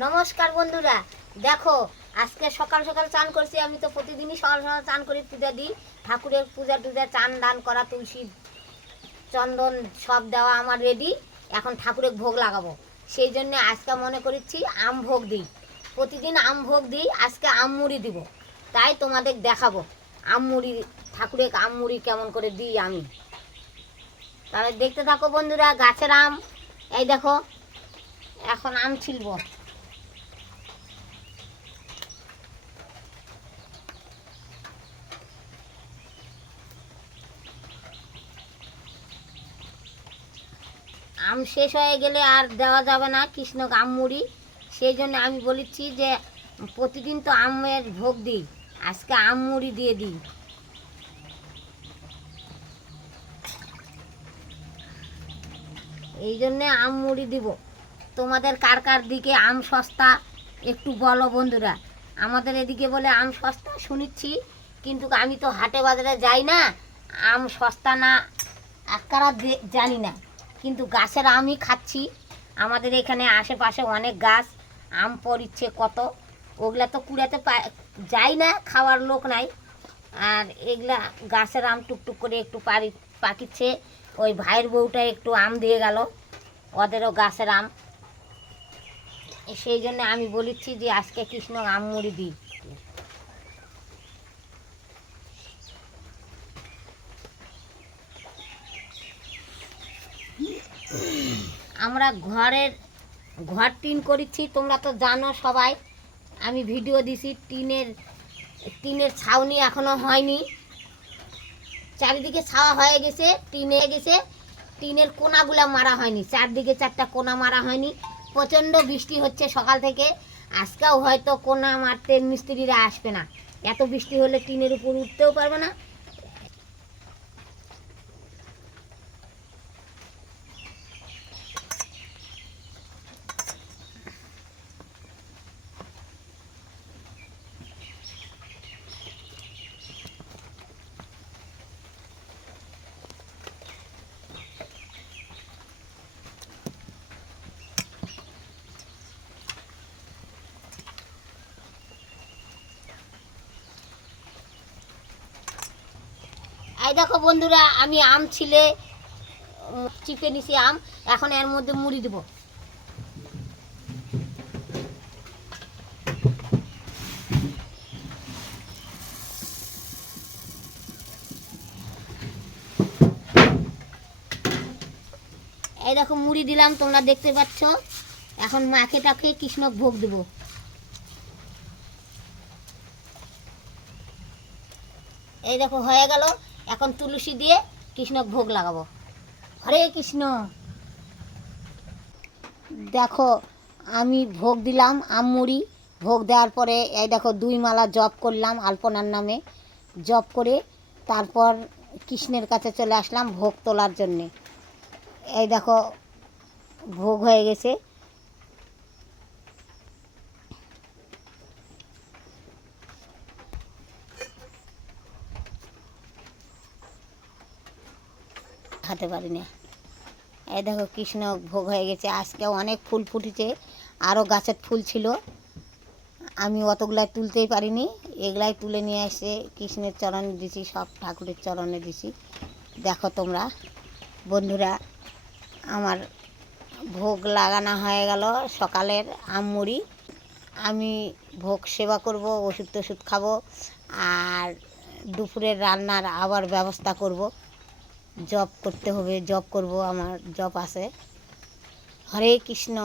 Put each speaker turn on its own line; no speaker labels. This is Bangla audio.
নমস্কার বন্ধুরা। দেখো, আজকে সকাল সকাল চান করছি আমি তো প্রতিদিনই সকাল সকাল চান করি পূজা দিই। ঠাকুরের পূজা টুজা, চান দান করা, তুলসী চন্দন সব দেওয়া আমার রেডি এখন ঠাকুরের ভোগ লাগাবো। সেই জন্য আজকে মনে করেছি আম ভোগ দিই। প্রতিদিন আম ভোগ দিই, আজকে আম মুড়ি দিব। তাই তোমাদের দেখাবো আম মুড়ি ঠাকুরের আম মুড়ি কেমন করে দিই আমি। তাহলে দেখতে থাকো বন্ধুরা, গাছের আম। এই দেখো, এখন আম ছিলব। আম শেষ হয়ে গেলে আর দেওয়া যাবে না কৃষ্ণক আম মুড়ি সেই জন্য আমি বলেছি যে প্রতিদিন তো আমের ভোগ দিই। আজকে আম মুড়ি দিয়ে দিই। এই জন্যে আম মুড়ি দিব। তোমাদের কার কার দিকে আম সস্তা একটু বলো বন্ধুরা। আমাদের এদিকে বলে আম সস্তা শুনেছি, কিন্তু আমি তো হাটে বাজারে যাই না। আম সস্তা না আকারা জানি না। কিন্তু গাছের আমই খাচ্ছি। আমাদের এখানে আশেপাশে অনেক গাছ, আম পড়িচ্ছে কত। ওগুলা তো কুড়াতে যাই না, খাওয়ার লোক নাই। আর এগুলা গাছের আম টুকটুক করে একটু পারি পাকিচ্ছে। ওই ভাইয়ের বউটা একটু আম দিয়ে গেল। ওদেরও গাছের আম। সেই জন্য আমি বলেছি যে আজকে কৃষ্ণ আম মুড়ি দিই। আমরা ঘরের ঘর টিন করেছি, তোমরা তো জানো সবাই। আমি ভিডিও দিছি, টিনের টিনের ছাউনি এখনও হয়নি। চারিদিকে ছাওয়া হয়ে গেছে, টিনে গেছে। টিনের কোনাগুলা মারা হয়নি, চারদিকে চারটা কোনা মারা হয়নি। প্রচণ্ড বৃষ্টি হচ্ছে সকাল থেকে। আজকেও হয়তো কোনা মারতে মিস্ত্রিরা আসবে না। এত বৃষ্টি হলে টিনের উপর উঠতেও পারবে না। এই দেখো বন্ধুরা, আমি আম ছিলে চিপে নিছি আম, এখন এর মধ্যে মুড়ি দেবো। এই দেখো মুড়ি দিলাম, তোমরা দেখতে পাচ্ছ। এখন মাকে টাকে কৃষ্ণক ভোগ দেবো। এই দেখো, হয়ে গেল। এখন তুলসী দিয়ে কৃষ্ণ ভোগ লাগাবো। হরে কৃষ্ণ। দেখো, আমি ভোগ দিলাম আম মুড়ি ভোগ দেওয়ার পরে, এই দেখো, দুই মালা জপ করলাম আলপনার নামে। জপ করে তারপর কৃষ্ণের কাছে চলে আসলাম ভোগ তোলার জন্যে। এই দেখো, ভোগ হয়ে গেছে। খাতে পারি না এই দেখো কৃষ্ণ ভোগ হয়ে গেছে। আজকে অনেক ফুল ফুটেছে। আরও গাছের ফুল ছিল। আমি অতগুলাই তুলতেই পারিনি। এগুলাই তুলে নিয়ে এসে কৃষ্ণের চরণে দিছি, সব ঠাকুরের চরণে দিছি। দেখো তোমরা, বন্ধুরা, আমার ভোগ লাগানো হয়ে গেল সকালের আমুড়ি আমি ভোগ সেবা করব ওষুধ টষুধ খাব, আর দুপুরের রান্নার আবার ব্যবস্থা করব। জব করতে হবে জব করব আমার জব আছে। হরে কৃষ্ণ।